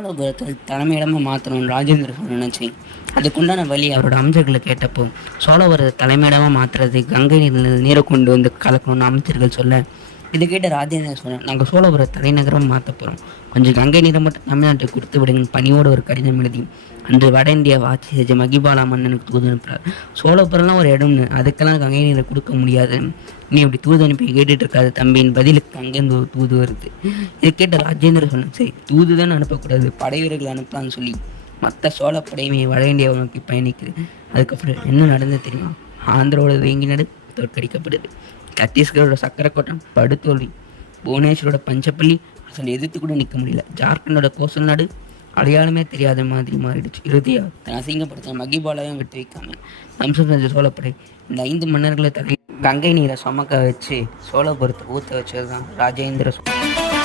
சோழபுரத்தை தலைமையிடமாக மாற்றணும்னு ராஜேந்திர சோழன் நினச்சி அதுக்குண்டான வழி அவரோட அமைச்சர்களை கேட்டப்போ சோழபுரத்தை தலைமையிடமாக மாற்றுறது கங்கை நீரை கொண்டு வந்து கலக்கணும்னு அமைச்சர்கள் சொல்ல இதை கேட்ட ராஜேந்திர சோழன் நாங்கள் சோழபுர தலைநகரம் மாற்ற போகிறோம், கொஞ்சம் கங்கை நீரை மட்டும் தமிழ்நாட்டுக்கு கொடுத்து விடுங்க பணியோட ஒரு கடிதம் எழுதி அன்று வட இந்தியாவை ஆட்சி செஞ்ச மகிபாலா மன்னனுக்கு தூது அனுப்புகிறார். சோழபுரம்லாம் ஒரு இடம்னு அதுக்கெல்லாம் கங்கை நீரை கொடுக்க முடியாது, நீ அப்படி தூது அனுப்பி கேட்டுட்டு இருக்காது தம்பியின் பதிலுக்கு அங்கேருந்து ஒரு தூது வருது. இதை கேட்ட ராஜேந்திர சோழன் சரி தூது தானே அனுப்பக்கூடாது, படை வீரர்கள் அனுப்பலான்னு சொல்லி மற்ற சோழ படையுமே வட இந்தியாவை நோக்கி பயணிக்குது. அதுக்கப்புறம் என்ன நடந்தது தெரியுமா? ஆந்திராவோட வேங்கி நாடு தோற்கடிக்கப்படுது, சத்தீஸ்கரோட சக்கரக்கோட்டம் படுதோல்வி, புவனேஸ்வரோட பஞ்சப்பள்ளி அசல் எதிர்த்து கூட நிற்க முடியல, ஜார்க்கண்டோட கோசல் நாடு அடையாளமே தெரியாத மாதிரி மாறிடுச்சு. இறுதியாக தன் அசிங்கப்படுத்த மகிபாலையும் விட்டு வைக்காம வம்சம் செஞ்ச சோழப்படை இந்த 5 மன்னர்களை தலை கங்கை நீரை சுமக்க வச்சு சோழபுரத்தை ஊற்ற வச்சது தான் ராஜேந்திர சோழன்.